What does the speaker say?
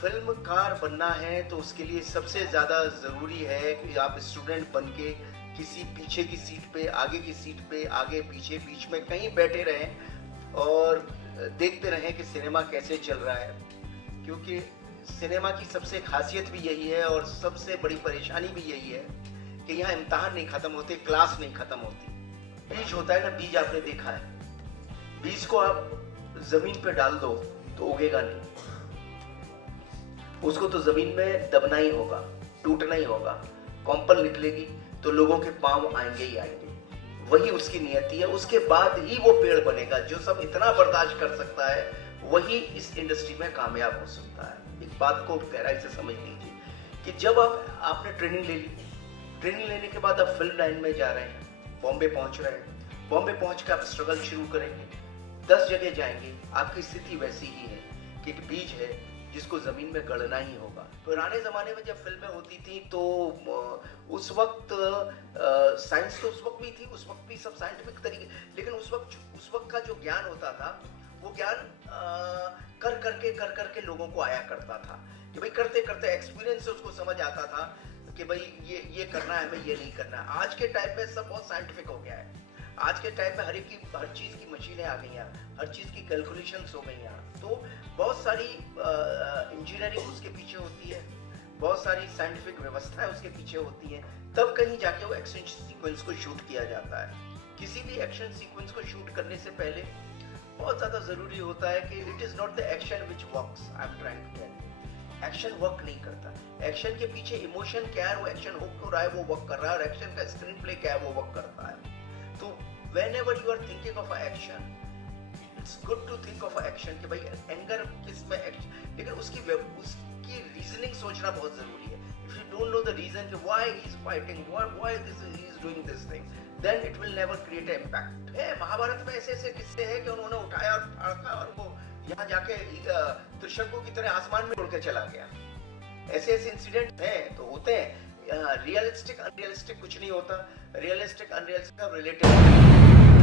फिल्मकार बनना है तो उसके लिए सबसे ज़्यादा ज़रूरी है कि आप स्टूडेंट बन के किसी पीछे की सीट पे, आगे की सीट पे, आगे पीछे बीच में कहीं बैठे रहें और देखते रहें कि सिनेमा कैसे चल रहा है। क्योंकि सिनेमा की सबसे खासियत भी यही है और सबसे बड़ी परेशानी भी यही है कि यहाँ इम्तिहान नहीं ख़त्म होते, क्लास नहीं ख़त्म होती। बीज होता है ना, बीज आपने देखा है, बीज को आप ज़मीन पे डाल दो तो उगेगा नहीं, उसको तो जमीन में दबना ही होगा, टूटना ही होगा। कॉम्पल निकलेगी तो लोगों के पांव आएंगे ही आएंगे, वही उसकी नियति है। उसके बाद ही वो पेड़ बनेगा। जो सब इतना बर्दाश्त कर सकता है वही इस इंडस्ट्री में कामयाब हो सकता है। एक बात को गहराई से समझ लीजिए कि जब आपने ट्रेनिंग ले ली, ट्रेनिंग लेने के बाद आप फिल्म लाइन में जा रहे हैं, बॉम्बे पहुंच रहे हैं, बॉम्बे पहुंच के आप स्ट्रगल शुरू करेंगे, 10 जगह जाएंगे, आपकी स्थिति वैसी ही है कि एक बीज है जिसको जमीन में गड़ना ही होगा। पुराने जमाने में जब फिल्में होती थी तो उस वक्त साइंस तो उस वक्त भी थी, उस वक्त भी सब साइंटिफिक तरीके, लेकिन उस वक्त का जो ज्ञान होता था वो ज्ञान कर करके लोगों को आया करता था कि भाई करते करते एक्सपीरियंस से उसको समझ आता था कि भाई ये करना है, हमें ये नहीं करना है। आज के टाइम में सब बहुत साइंटिफिक हो गया है। आज के टाइम में हर चीज़ की मशीनें आ गई हैं, हर चीज़ की कैलकुलेशंस हो गई हैं, तो बहुत सारी इंजीनियरिंग उसके पीछे होती है, बहुत सारी साइंटिफिक व्यवस्थाएं उसके पीछे होती हैं, तब कहीं जाके वो एक्शन सीक्वेंस को शूट किया जाता है। किसी भी एक्शन सीक्वेंस को शूट करने से पहले बहुत ज़्यादा ज़रूरी होता है कि it is not the action which works, I am trying to tell. Action work नहीं करता, एक्शन के पीछे इमोशन क्या है, वो एक्शन हो क्यों रहा है, वो वर्क कर रहा है, और एक्शन का स्क्रीन प्ले क्या है, वो वर्क करता है। तो whenever you are thinking of a action, it's good to think of a action कि भाई एंगर किस में एक्शन, लेकिन उसकी रीजनिंग सोचना बहुत जरूरी है। If you don't know the reason कि why he is fighting, why he is doing this thing, then it will never create an impact। है महाभारत में ऐसे किस्से हैं कि उन्होंने उठाया और फाड़ा और वो यहाँ जाके त्रिशंकु की तरह आसमान में उड़ के चला गया। ऐसे इंसिडेंट हैं तो होते हैं। रियलिस्टिक अनरियलिस्टिक कुछ नहीं होता, रियलिस्टिक अनरियलिस्टिक रिलेटेड